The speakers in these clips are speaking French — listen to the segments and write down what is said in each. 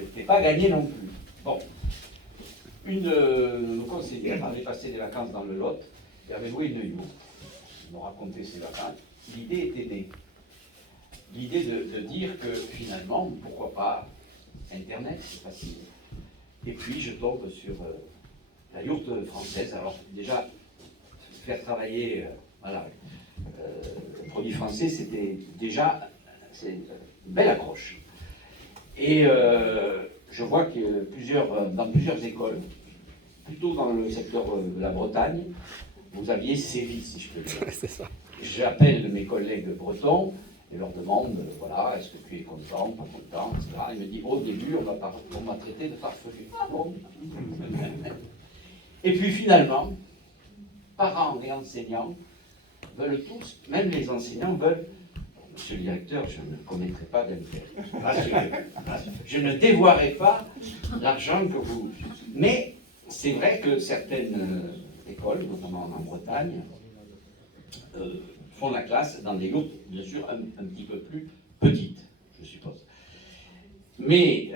n'était pas gagné non plus. Bon. Une de nos conseillères avait passé des vacances dans le Lot et avait loué une yourte. Ils m'ont raconté ses vacances. L'idée était née. L'idée de dire que finalement, pourquoi pas Internet, c'est facile. Et puis je tombe sur la yourte française. Alors déjà, faire travailler le produit français, c'était déjà une belle accroche. Et je vois que dans plusieurs écoles, plutôt dans le secteur de la Bretagne, vous aviez sévi, si je peux dire. C'est ça. J'appelle mes collègues bretons et leur demande, voilà, est-ce que tu es content, pas content, etc. Il me dit, au début, on m'a traité de farfelu. Ah bon. Et puis finalement, parents et enseignants veulent tous, même les enseignants veulent, monsieur le directeur, je ne commettrai pas d'impair. Je ne dévoirai pas l'argent que vous... Mais c'est vrai que certaines écoles, notamment en Bretagne, font la classe dans des groupes, bien sûr, un petit peu plus petites, je suppose. Mais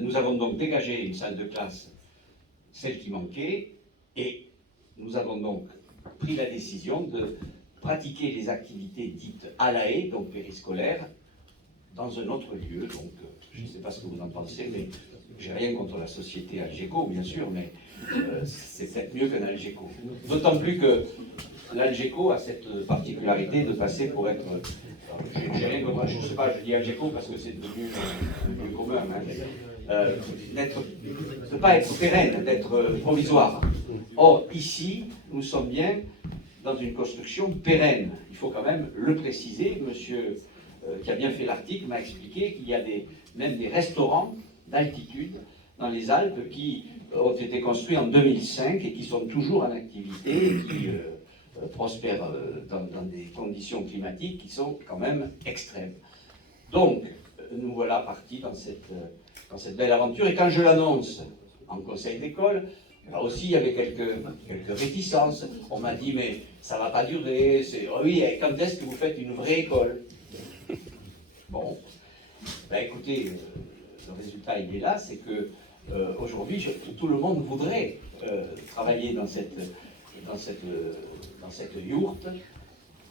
nous avons donc dégagé une salle de classe, celle qui manquait, et nous avons donc pris la décision de pratiquer les activités dites à la haie, donc périscolaires, dans un autre lieu. Donc, je ne sais pas ce que vous en pensez, mais j'ai rien contre la société Algeco, bien sûr, mais c'est peut-être mieux qu'un Algeco. D'autant plus que l'Algeco a cette particularité de passer pour être... J'ai rien contre, je ne sais pas, je dis Algeco parce que c'est devenu plus commun, hein, de ne pas être pérenne, d'être provisoire. Or, ici, nous sommes bien dans une construction pérenne. Il faut quand même le préciser. Monsieur qui a bien fait l'article m'a expliqué qu'il y a même des restaurants d'altitude dans les Alpes qui ont été construits en 2005 et qui sont toujours en activité et qui prospèrent dans des conditions climatiques qui sont quand même extrêmes. Donc, nous voilà partis dans cette belle aventure. Et quand je l'annonce en conseil d'école, là aussi, il y avait quelques réticences. On m'a dit, mais ça ne va pas durer. Oh oui, et quand est-ce que vous faites une vraie école? Bon, ben écoutez, le résultat, il est là, c'est que aujourd'hui, tout le monde voudrait travailler dans cette yourte,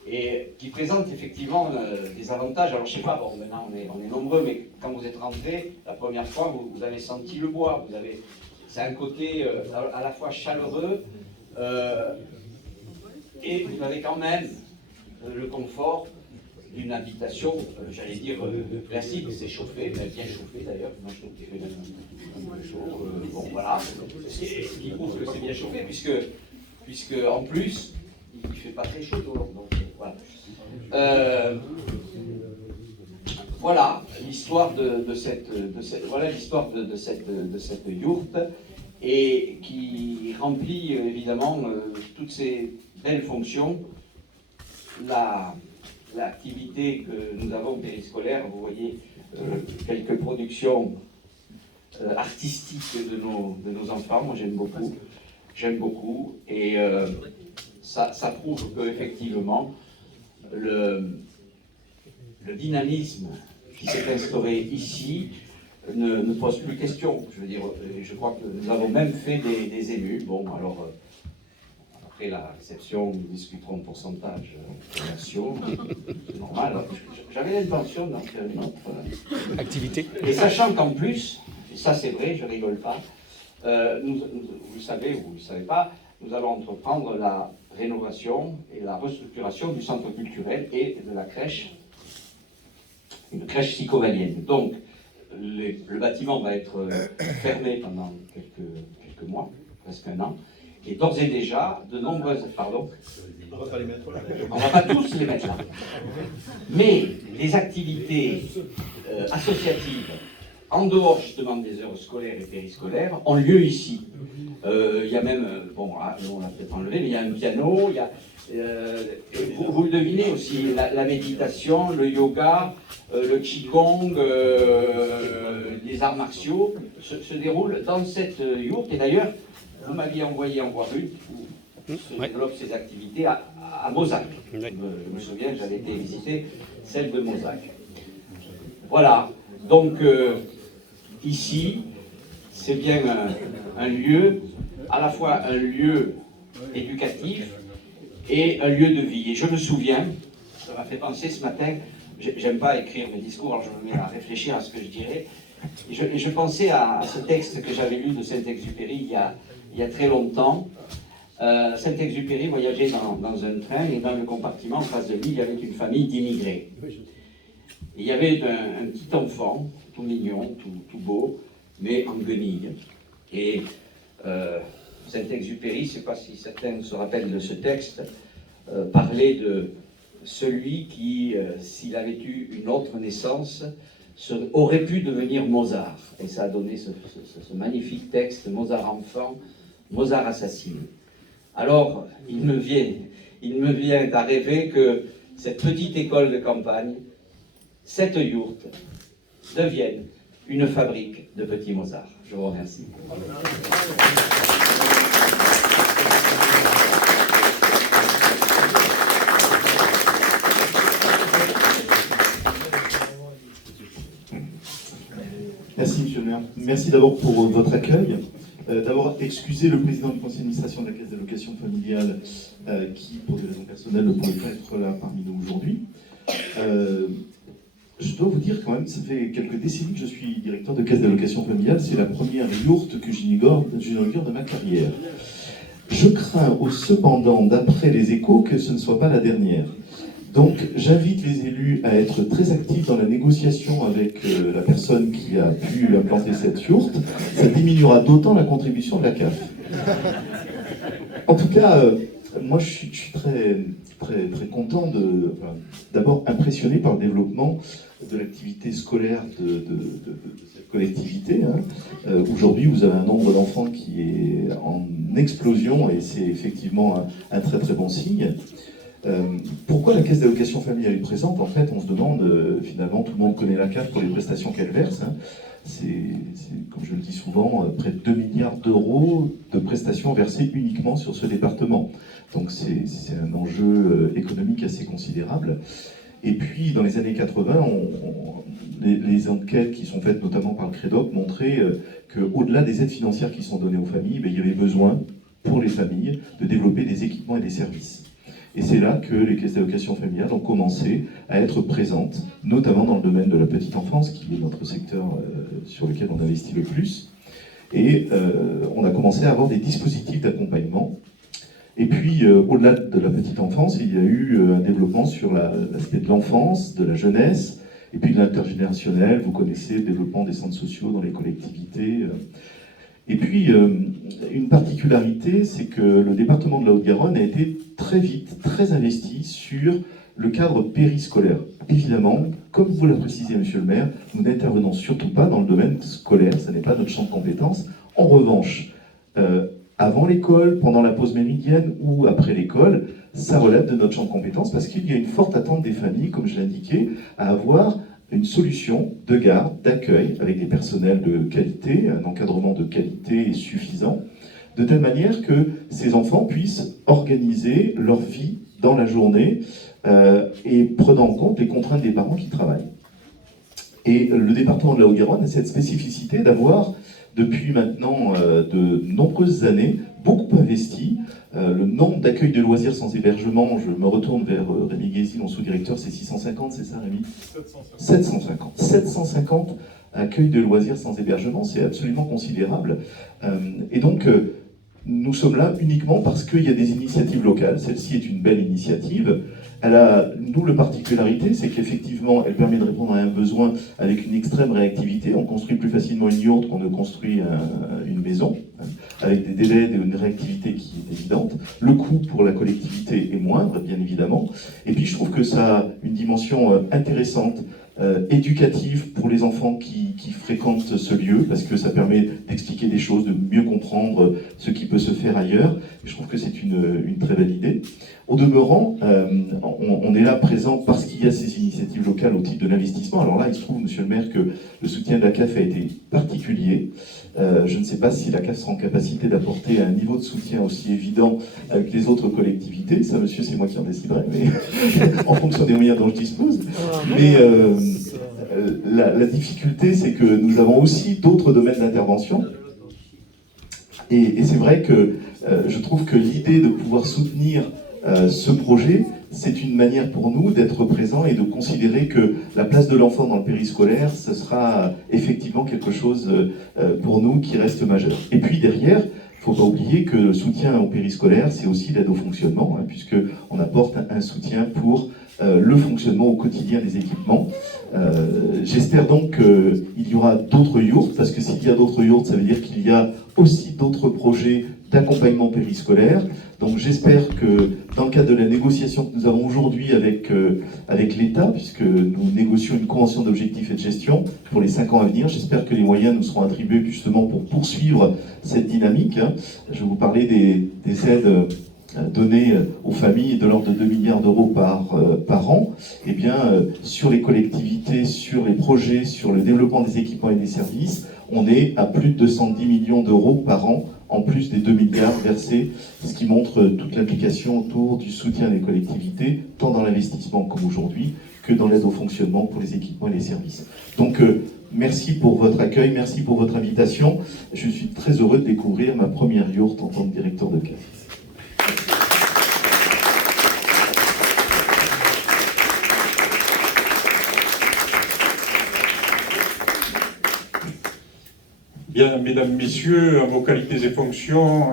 et qui présente effectivement des avantages. Alors, je ne sais pas, bon, maintenant on est nombreux, mais quand vous êtes rentrés, la première fois, vous avez senti le bois. C'est un côté à la fois chaleureux, et vous avez quand même le confort d'une habitation, j'allais dire, classique. C'est chauffé, mais bien chauffé d'ailleurs. Moi, je trouve qu'il fait un peu chaud. Bon, voilà. Ce qui prouve que c'est bien chauffé, puisque en plus, il ne fait pas très chaud dehors. Donc, voilà. Voilà l'histoire de cette yourte, et qui remplit évidemment toutes ces belles fonctions. L'activité que nous avons périscolaire, vous voyez quelques productions artistiques de nos enfants. Moi j'aime beaucoup, et ça prouve qu'effectivement le dynamisme qui s'est instauré ici ne pose plus question. Je veux dire, je crois que nous avons même fait des élus. Bon, alors, après la réception, nous discuterons de pourcentage commerciaux. C'est normal. J'avais l'intention d'en faire une autre activité. Et sachant qu'en plus, et ça c'est vrai, je rigole pas, vous le savez ou vous ne le savez pas, nous allons entreprendre la rénovation et la restructuration du centre culturel et de la crèche, une crèche psychovalienne. Donc, le bâtiment va être fermé pendant quelques mois, presque un an, et d'ores et déjà, de nombreuses... Pardon ? On va pas les mettre là. On ne va pas tous les mettre là. Mais les activités associatives, en dehors justement des heures scolaires et périscolaires, ont lieu ici. Il y a même, bon, là, on l'a peut-être enlevé, mais il y a un piano, il y a... vous le devinez aussi, la méditation, le yoga, le qigong, les arts martiaux se déroulent dans cette yourte. Et d'ailleurs, vous m'aviez envoyé en voir une où se développent ces activités à Mozac. Je me souviens, j'avais été visiter celle de Mozac. Voilà, donc ici, c'est bien un lieu, à la fois un lieu éducatif et un lieu de vie. Et je me souviens, ça m'a fait penser ce matin, j'aime pas écrire mes discours, alors je me mets à réfléchir à ce que je dirais, et je pensais à ce texte que j'avais lu de Saint-Exupéry il y a très longtemps. Saint-Exupéry voyageait dans un train et dans le compartiment en face de lui, il y avait une famille d'immigrés. Il y avait un petit enfant, tout mignon, tout beau, mais en guenille. Et Saint-Exupéry, je ne sais pas si certains se rappellent de ce texte, parlait de celui qui, s'il avait eu une autre naissance, aurait pu devenir Mozart. Et ça a donné ce magnifique texte, Mozart enfant, Mozart assassine. Alors, il me vient à rêver que cette petite école de campagne, cette yourte, devienne une fabrique de petits Mozart. Je vous remercie. Merci, monsieur le maire. Merci d'abord pour votre accueil. D'abord, excusez le président du conseil d'administration de la Caisse d'allocation familiale qui, pour des raisons personnelles, ne pouvait pas être là parmi nous aujourd'hui. Je dois vous dire quand même, ça fait quelques décennies que je suis directeur de Caisse d'allocation familiale. C'est la première yourte que j'inaugure de ma carrière. Je crains cependant, d'après les échos, que ce ne soit pas la dernière. Donc, j'invite les élus à être très actifs dans la négociation avec la personne qui a pu implanter cette yourte. Ça diminuera d'autant la contribution de la CAF. En tout cas, moi, je suis très content d'abord impressionné par le développement de l'activité scolaire de cette collectivité. Aujourd'hui, vous avez un nombre d'enfants qui est en explosion et c'est effectivement un très très bon signe. Pourquoi la caisse d'allocation familiale est présente? En fait, on se demande, finalement, tout le monde connaît la CAF pour les prestations qu'elle verse. C'est, comme je le dis souvent, près de 2 milliards d'euros de prestations versées uniquement sur ce département. Donc c'est un enjeu économique assez considérable. Et puis, dans les années 80, les enquêtes qui sont faites notamment par le CREDOC montraient qu'au-delà des aides financières qui sont données aux familles, il y avait besoin, pour les familles, de développer des équipements et des services. Et c'est là que les caisses d'allocation familiale ont commencé à être présentes, notamment dans le domaine de la petite enfance, qui est notre secteur sur lequel on investit le plus. Et on a commencé à avoir des dispositifs d'accompagnement. Et puis, au-delà de la petite enfance, il y a eu un développement sur l'aspect de l'enfance, de la jeunesse, et puis de l'intergénérationnel. Vous connaissez le développement des centres sociaux dans les collectivités. Et puis, une particularité, c'est que le département de la Haute-Garonne a été très vite, très investi sur le cadre périscolaire. Évidemment, comme vous l'a précisé, monsieur le maire, nous n'intervenons surtout pas dans le domaine scolaire, ça n'est pas notre champ de compétences. En revanche, avant l'école, pendant la pause méridienne ou après l'école, ça relève de notre champ de compétences parce qu'il y a une forte attente des familles, comme je l'indiquais, à avoir une solution de garde, d'accueil, avec des personnels de qualité, un encadrement de qualité suffisant, de telle manière que ces enfants puissent organiser leur vie dans la journée et prenant en compte les contraintes des parents qui travaillent. Et le département de la Haute-Garonne a cette spécificité d'avoir, depuis maintenant de nombreuses années, beaucoup investi. Le nombre d'accueils de loisirs sans hébergement, je me retourne vers Rémi Guézy, mon sous-directeur, c'est 650, c'est ça Rémi? 750. 750 accueils de loisirs sans hébergement, c'est absolument considérable. Et donc, nous sommes là uniquement parce qu'il y a des initiatives locales. Celle-ci est une belle initiative. Elle a une double particularité, c'est qu'effectivement, elle permet de répondre à un besoin avec une extrême réactivité. On construit plus facilement une yourte qu'on ne construit une maison, avec des délais et une réactivité qui est évidente. Le coût pour la collectivité est moindre, bien évidemment. Et puis, je trouve que ça a une dimension intéressante, éducative pour les enfants qui fréquentent ce lieu, parce que ça permet d'expliquer des choses, de mieux comprendre ce qui peut se faire ailleurs. Et je trouve que c'est une très belle idée. Au demeurant, on est là présent parce qu'il y a ces initiatives locales au titre de l'investissement. Alors là, il se trouve, monsieur le maire, que le soutien de la CAF a été particulier. Je ne sais pas si la CAF sera en capacité d'apporter un niveau de soutien aussi évident avec les autres collectivités. Ça, monsieur, c'est moi qui en déciderai, mais en fonction des moyens dont je dispose. Mais La difficulté, c'est que nous avons aussi d'autres domaines d'intervention. Et c'est vrai que je trouve que l'idée de pouvoir soutenir ce projet, c'est une manière pour nous d'être présents et de considérer que la place de l'enfant dans le périscolaire, ce sera effectivement quelque chose pour nous qui reste majeur. Et puis derrière, il ne faut pas oublier que le soutien au périscolaire, c'est aussi l'aide au fonctionnement, puisqu'on apporte un soutien pour le fonctionnement au quotidien des équipements. J'espère donc qu'il y aura d'autres yourtes, parce que s'il y a d'autres yourtes, ça veut dire qu'il y a aussi d'autres projets d'accompagnement périscolaire. Donc j'espère que dans le cadre de la négociation que nous avons aujourd'hui avec l'État, puisque nous négocions une convention d'objectifs et de gestion pour les 5 ans à venir, j'espère que les moyens nous seront attribués justement pour poursuivre cette dynamique. Je vais vous parler des aides données aux familles de l'ordre de 2 milliards d'euros par an. Eh bien, sur les collectivités, sur les projets, sur le développement des équipements et des services, on est à plus de 210 millions d'euros par an, en plus des 2 milliards versés, ce qui montre toute l'implication autour du soutien des collectivités, tant dans l'investissement comme aujourd'hui, que dans l'aide au fonctionnement pour les équipements et les services. Donc, merci pour votre accueil, merci pour votre invitation. Je suis très heureux de découvrir ma première yourte en tant que directeur de CAF. Bien, mesdames, messieurs, en vos qualités et fonctions,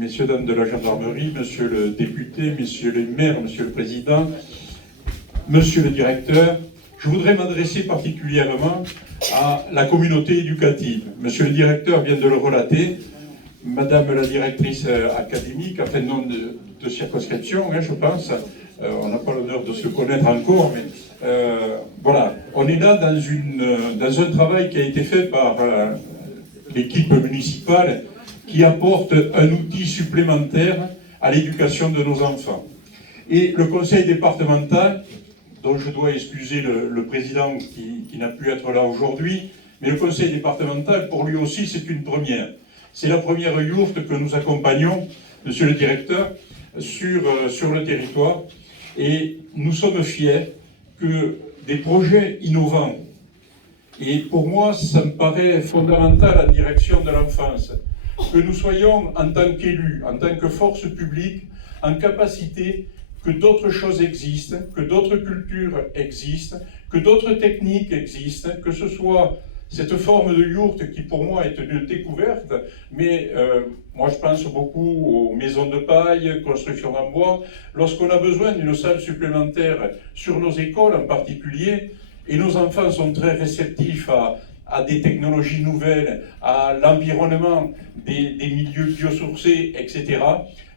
messieurs, dames de la gendarmerie, monsieur le député, messieurs les maires, monsieur le président, monsieur le directeur, je voudrais m'adresser particulièrement à la communauté éducative. Monsieur le directeur vient de le relater, madame la directrice académique, enfin nom de circonscription, je pense, on n'a pas l'honneur de se connaître encore, mais voilà, on est là dans un travail qui a été fait par l'équipe municipale qui apporte un outil supplémentaire à l'éducation de nos enfants. Et le conseil départemental, dont je dois excuser le président qui n'a pu être là aujourd'hui, mais le conseil départemental, pour lui aussi, c'est une première. C'est la première yourte que nous accompagnons, monsieur le directeur, sur le territoire. Et nous sommes fiers que des projets innovants, et pour moi, ça me paraît fondamental en direction de l'enfance, que nous soyons en tant qu'élus, en tant que force publique, en capacité que d'autres choses existent, que d'autres cultures existent, que d'autres techniques existent, que ce soit cette forme de yourte qui pour moi est une découverte, mais moi je pense beaucoup aux maisons de paille, construction en bois, lorsqu'on a besoin d'une salle supplémentaire sur nos écoles en particulier, et nos enfants sont très réceptifs à des technologies nouvelles, à l'environnement des milieux biosourcés, etc.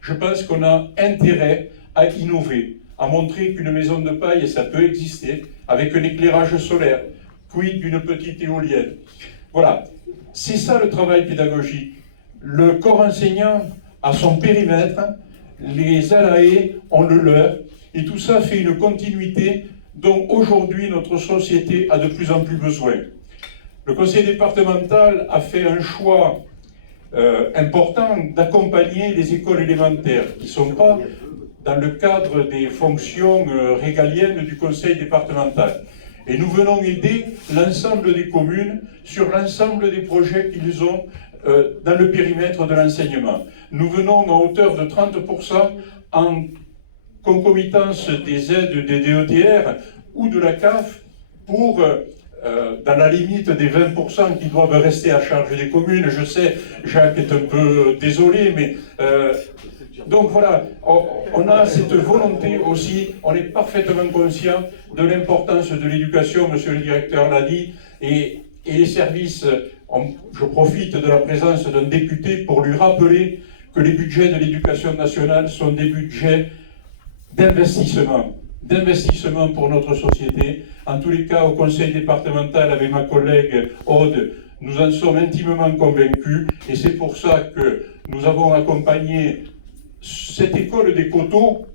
Je pense qu'on a intérêt à innover, à montrer qu'une maison de paille, ça peut exister, avec un éclairage solaire, quid d'une petite éolienne. Voilà, c'est ça le travail pédagogique. Le corps enseignant a son périmètre, les ALAE ont le leur, et tout ça fait une continuité dont aujourd'hui notre société a de plus en plus besoin. Le conseil départemental a fait un choix important d'accompagner les écoles élémentaires qui ne sont pas dans le cadre des fonctions régaliennes du conseil départemental. Et nous venons aider l'ensemble des communes sur l'ensemble des projets qu'ils ont dans le périmètre de l'enseignement. Nous venons à hauteur de 30% en concomitance des aides des DETR ou de la CAF pour, dans la limite des 20% qui doivent rester à charge des communes. Je sais, Jacques est un peu désolé, mais donc voilà, on a cette volonté aussi, on est parfaitement conscient de l'importance de l'éducation, monsieur le directeur l'a dit, et les services, je profite de la présence d'un député pour lui rappeler que les budgets de l'éducation nationale sont des budgets d'investissement pour notre société. En tous les cas, au conseil départemental, avec ma collègue Aude, nous en sommes intimement convaincus, et c'est pour ça que nous avons accompagné cette école des coteaux,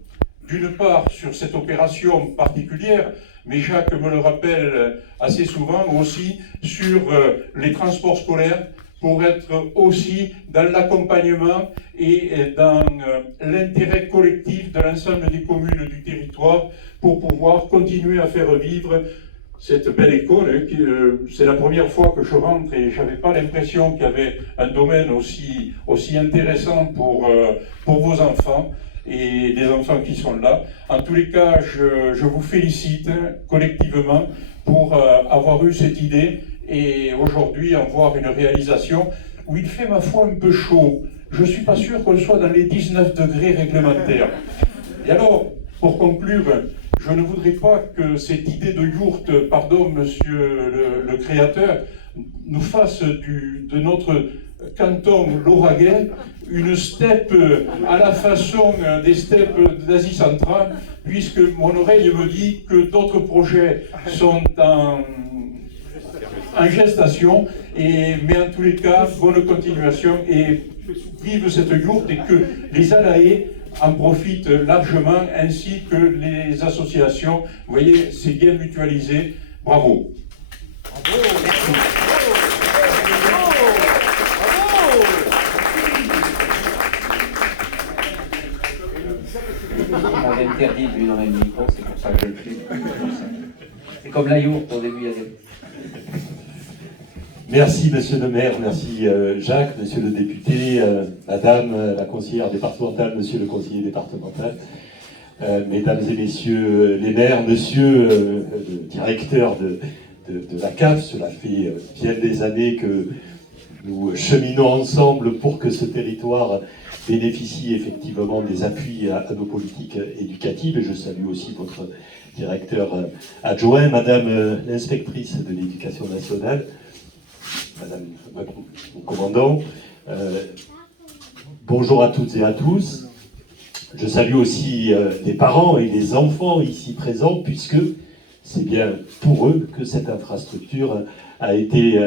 d'une part sur cette opération particulière, mais Jacques me le rappelle assez souvent aussi, sur les transports scolaires, pour être aussi dans l'accompagnement et dans l'intérêt collectif de l'ensemble des communes du territoire, pour pouvoir continuer à faire vivre cette belle école. C'est la première fois que je rentre et je n'avais pas l'impression qu'il y avait un domaine aussi intéressant pour vos enfants et les enfants qui sont là. En tous les cas, je vous félicite collectivement pour avoir eu cette idée et aujourd'hui en voir une réalisation où il fait ma foi un peu chaud. Je ne suis pas sûr qu'on soit dans les 19 degrés réglementaires. Et alors, pour conclure, je ne voudrais pas que cette idée de yourte, pardon monsieur le créateur, nous fasse de notre canton lauragais une steppe à la façon des steppes d'Asie centrale, puisque mon oreille me dit que d'autres projets sont en gestation, mais en tous les cas, bonne continuation et vive cette yourte et que les Alaés en profitent largement, ainsi que les associations. Vous voyez, c'est bien mutualisé. Bravo. Bravo. On m'avait interdit de lui donner le micro, c'est pour ça que je le fais. C'est comme la yourte, au début, il y a des... Merci Monsieur le maire, merci Jacques, Monsieur le député, Madame la conseillère départementale, Monsieur le conseiller départemental, Mesdames et Messieurs les maires, Monsieur le directeur de la CAF. Cela fait bien des années que nous cheminons ensemble pour que ce territoire bénéficie effectivement des appuis à nos politiques éducatives. Et je salue aussi votre directeur adjoint, Madame l'inspectrice de l'éducation nationale, Madame mon commandant, bonjour à toutes et à tous. Je salue aussi les parents et les enfants ici présents, puisque c'est bien pour eux que cette infrastructure a été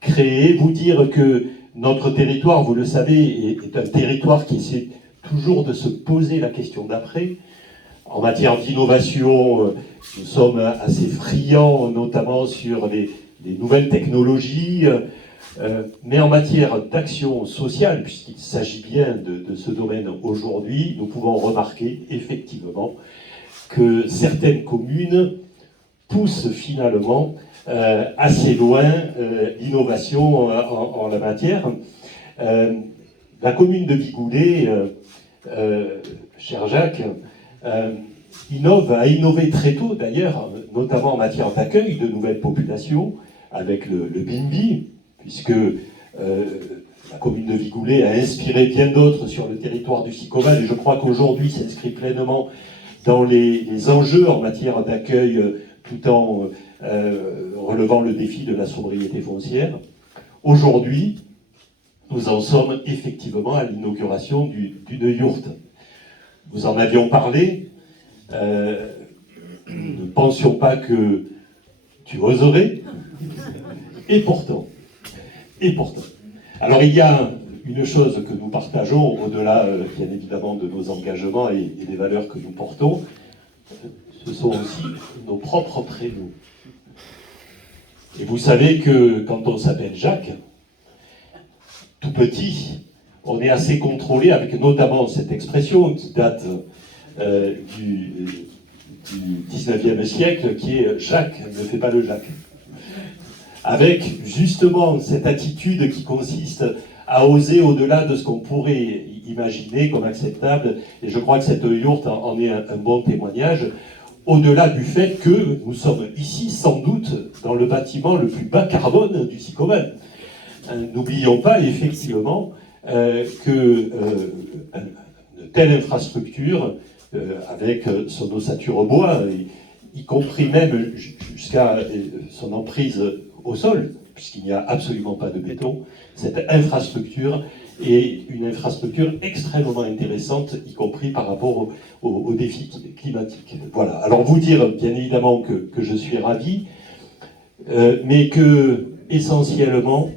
créée. Vous dire que notre territoire, vous le savez, est un territoire qui essaie toujours de se poser la question d'après. En matière d'innovation, nous sommes assez friands, notamment sur les nouvelles technologies, mais en matière d'action sociale, puisqu'il s'agit bien de ce domaine aujourd'hui, nous pouvons remarquer effectivement que certaines communes poussent finalement assez loin l'innovation en la matière. La commune de Bigoulet, cher Jacques, a innové très tôt d'ailleurs, notamment en matière d'accueil de nouvelles populations, avec le BINBI, puisque la commune de Bigoulet a inspiré bien d'autres sur le territoire du Sicoval, et je crois qu'aujourd'hui s'inscrit pleinement dans les enjeux en matière d'accueil, tout en relevant le défi de la sobriété foncière. Aujourd'hui, nous en sommes effectivement à l'inauguration d'une yourte. Nous en avions parlé, nous ne pensions pas que tu oserais, et pourtant. Alors il y a une chose que nous partageons, au-delà bien évidemment de nos engagements et des valeurs que nous portons, ce sont aussi nos propres prénoms. Et vous savez que quand on s'appelle Jacques, tout petit, on est assez contrôlé avec notamment cette expression qui date du 19e siècle, qui est « Jacques ne fait pas le Jacques ». Avec justement cette attitude qui consiste à oser au-delà de ce qu'on pourrait imaginer comme acceptable, et je crois que cette yourte en est un bon témoignage, au-delà du fait que nous sommes ici sans doute dans le bâtiment le plus bas carbone du Sicoval. N'oublions pas effectivement que une telle infrastructure, avec son ossature au bois, y compris même jusqu'à son emprise au sol, puisqu'il n'y a absolument pas de béton, cette infrastructure est une infrastructure extrêmement intéressante, y compris par rapport aux défis climatiques. Voilà. Alors vous dire bien évidemment que je suis ravi, mais que essentiellement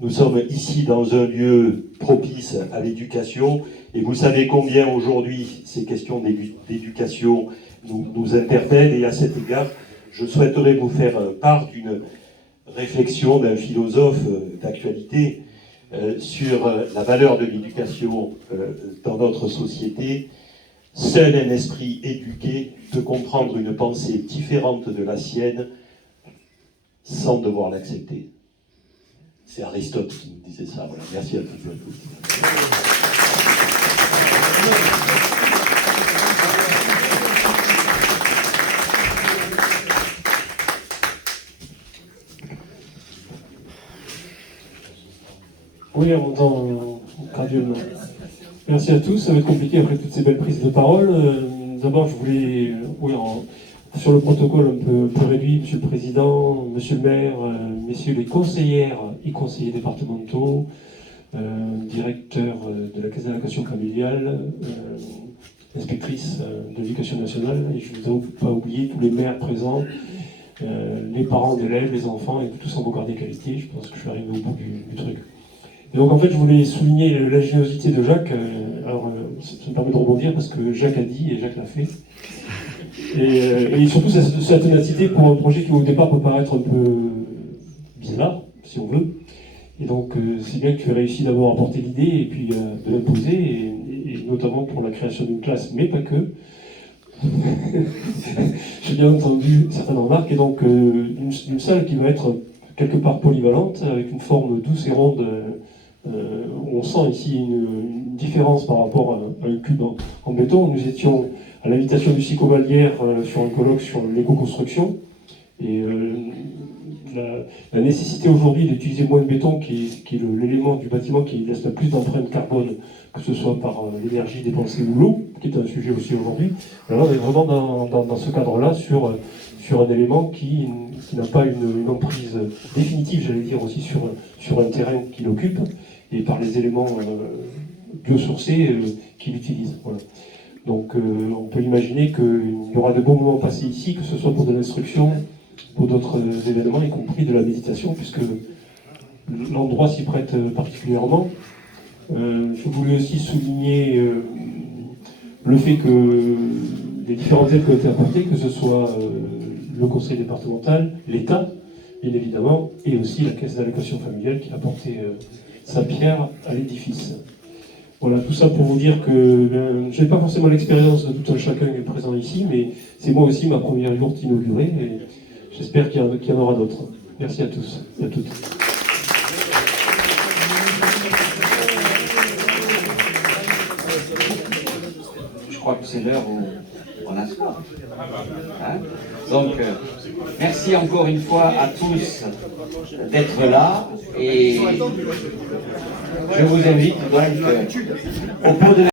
nous sommes ici dans un lieu propice à l'éducation, et vous savez combien aujourd'hui ces questions d'éducation nous interpellent, et à cet égard, je souhaiterais vous faire part d'une réflexion d'un philosophe d'actualité sur la valeur de l'éducation dans notre société. Seul un esprit éduqué peut comprendre une pensée différente de la sienne, sans devoir l'accepter. C'est Aristote qui nous disait ça. Voilà. Merci à toutes et à tous. Oui, on entend graduellement. Merci à tous. Ça va être compliqué après toutes ces belles prises de parole. D'abord, je voulais, sur le protocole un peu réduit, Monsieur le Président, Monsieur le maire, Messieurs les conseillères et conseillers départementaux, directeur de la Caisse d'allocation familiale, inspectrice de l'éducation nationale, et je ne vous ai pas oublié tous les maires présents, les parents d'élèves, les enfants, et tous en vos gardes des qualités. Je pense que je suis arrivé au bout du truc. Et donc en fait, je voulais souligner l'ingéniosité de Jacques. Ça me permet de rebondir parce que Jacques a dit et Jacques l'a fait. Et surtout sa ténacité pour un projet qui au départ peut paraître un peu bizarre, si on veut. Et donc c'est bien que tu aies réussi d'abord à porter l'idée et puis de l'imposer, et notamment pour la création d'une classe, mais pas que. J'ai bien entendu certaines remarques, et donc une salle qui va être quelque part polyvalente, avec une forme douce et ronde. On sent ici une différence par rapport à un cube en béton. Nous étions à l'invitation du SICO Vallière sur un colloque sur l'éco-construction, et la nécessité aujourd'hui d'utiliser moins de béton, qui est l'élément du bâtiment qui laisse le plus d'empreinte carbone, que ce soit par l'énergie dépensée ou l'eau, qui est un sujet aussi aujourd'hui. Alors on est vraiment dans ce cadre-là sur un élément qui n'a pas une emprise définitive, j'allais dire aussi sur un terrain qu'il occupe, et par les éléments biosourcés qu'il utilise. Voilà. Donc on peut imaginer qu'il y aura de beaux moments passés ici, que ce soit pour de l'instruction, pour d'autres événements, y compris de la méditation, puisque l'endroit s'y prête particulièrement. Je voulais aussi souligner le fait que les différentes aides qui ont été apportées, que ce soit le conseil départemental, l'État, bien évidemment, et aussi la caisse d'allocation familiale qui a apporté sa pierre à l'édifice. Voilà, tout ça pour vous dire que je n'ai pas forcément l'expérience de tout un chacun qui est présent ici, mais c'est moi aussi ma première yourte inaugurée, et j'espère qu'il y en aura d'autres. Merci à tous et à toutes. Je crois que c'est l'heure où on a soif. Hein? Donc, merci encore une fois à tous d'être là, et je vous invite donc au cours de